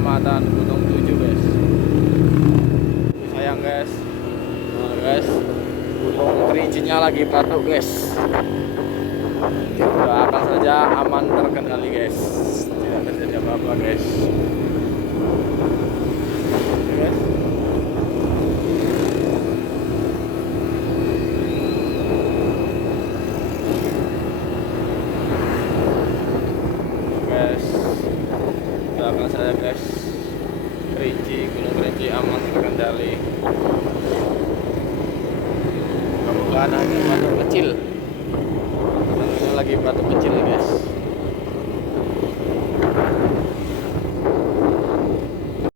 Kecamatan Gunung Tujuh guys. Sayang guys. Nah, guys, Gunung Kerinci-nya lagi batuk guys. Doakan saja aman terkendali guys, tidak terjadi apa-apa guys. Oke, guys. Guys, doakan saya guys, Gunung Kerinci aman terkendali. Mudah-mudahan hanya batuk kecil. Ini lagi batuk kecil